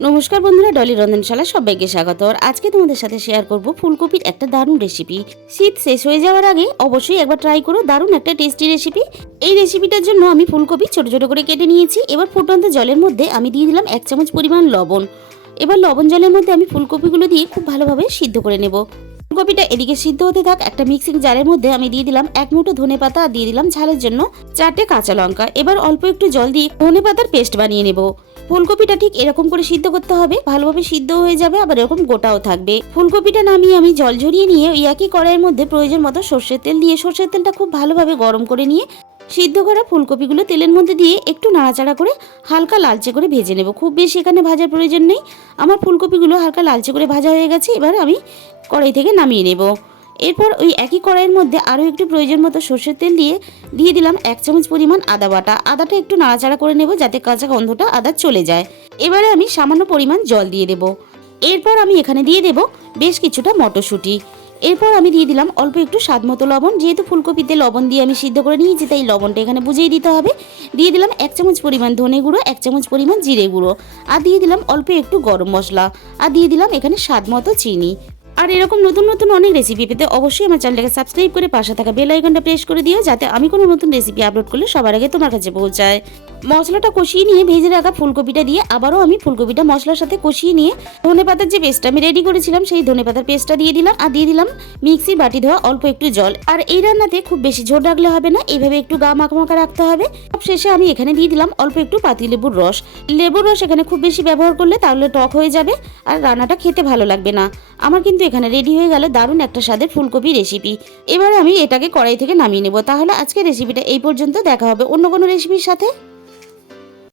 নমস্কার বন্ধুরা, ডলি রন্ধনশালা সবাইকে স্বাগত। আর আজকে তোমাদের সাথে শেয়ার করব ফুলকপির একটা দারুণ রেসিপি। শীত শেষ হয়ে যাওয়ার আগে অবশ্যই একবার ট্রাই করো, দারুণ একটা টেস্টি রেসিপি। এই রেসিপিটার জন্য আমি ফুলকপি ছোট ছোট করে কেটে নিয়েছি। এবার ফুটন্ত জলের মধ্যে আমি দিয়ে দিলাম 1 চামচ পরিমাণ লবণ। এবার লবণ জলের মধ্যে আমি ফুলকপিগুলো দিয়ে খুব ভালোভাবে সিদ্ধ করে নেব। ফুলকপিটা এদিকে সিদ্ধ হতে থাক, একটা মিক্সিং জারের মধ্যে আমি দিয়ে দিলাম 1 মুঠো ধনেপাতা আর দিয়ে দিলাম ঝালের জন্য 4টে কাঁচা লঙ্কা। এবার অল্প একটু জল দিয়ে ধনেপাতার পেস্ট বানিয়ে নেব। ফুলকপিটা ঠিক এরকম করে সিদ্ধ করতে হবে, ভালোভাবে সিদ্ধ হয়ে যাবে, আবার এরকম গোটাও থাকবে। ফুলকপিটা নামিয়ে আমি জল ঝরিয়ে নিয়ে ওই একই কড়াইয়ের মধ্যে প্রয়োজন মতো সর্ষের তেল দিয়ে সর্ষের তেলটা খুব ভালোভাবে গরম করে নিয়ে সিদ্ধ করা ফুলকপিগুলো তেলের মধ্যে দিয়ে একটু নাড়াচাড়া করে হালকা লালচে করে ভেজে নেব। খুব বেশি এখানে ভাজার প্রয়োজন নেই। আমার ফুলকপিগুলো হালকা লালচে করে ভাজা হয়ে গেছে। এবার আমি কড়াই থেকে নামিয়ে নেব। এরপর ওই একই কড়াইয়ের মধ্যে আরও একটু প্রয়োজন মতো সর্ষের তেল দিয়ে দিলাম 1 চামচ পরিমাণ আদা বাটা। আদাটা একটু নাড়াচাড়া করে নেব যাতে কাঁচা গন্ধটা আদার চলে যায়। এবারে আমি সামান্য পরিমাণ জল দিয়ে দেব। এরপর আমি এখানে দিয়ে দেব বেশ কিছুটা মটরশুঁটি। এরপর আমি দিয়ে দিলাম অল্প একটু স্বাদ মতো লবণ। যেহেতু ফুলকপিতে লবণ দিয়ে আমি সিদ্ধ করে নিয়েছি, তাই লবণটা এখানে বুঝেই দিতে হবে। দিয়ে দিলাম 1 চামচ পরিমাণ ধনে গুঁড়ো, 1 চামচ পরিমাণ জিরে গুঁড়ো, আর দিয়ে দিলাম অল্প একটু গরম মশলা, আর দিয়ে দিলাম এখানে স্বাদ মতো চিনি। আর এরকম নতুন নতুন অনেক রেসিপি পেতে অবশ্যই আমার চ্যানেলটাকে সাবস্ক্রাইব করে পাশে থাকা বেল আইকনটা প্রেস করে দিও, যাতে আমি কোনো নতুন রেসিপি আপলোড করলে সবার আগে তোমার কাছে পৌঁছায়। মশলাটা কষিয়ে নিয়ে ভেজে রাখা ফুলকপিটা দিয়ে আবারও আমি ফুলকপিটা মশলার সাথে কষিয়ে নিয়ে ধনেপাতার যে পেস্টটা আমি রেডি করেছিলাম সেই ধনেপাতার পেস্টটা দিয়ে দিলাম, আর দিয়ে দিলাম মিক্সির বাটি ধোয়া অল্প একটু জল। আর এই রান্নাতে খুব বেশি ঝোল রাখলে হবে না, এইভাবে একটু গা মাখা রাখতে হবে। সব শেষে আমি এখানে দিয়ে দিলাম অল্প একটু পাতিলেবুর রস। লেবুর রস এখানে খুব বেশি ব্যবহার করলে তাহলে টক হয়ে যাবে আর রান্নাটা খেতে ভালো লাগবে না। আমার কিন্তু এখানে রেডি হয়ে গেল দারুণ একটা স্বাদের ফুলকপি রেসিপি। এবার আমি এটাকে কড়াই থেকে নামিয়ে নেব। তাহলে আজকের রেসিপিটা এই পর্যন্ত, দেখা হবে অন্য কোনো রেসিপির সাথে।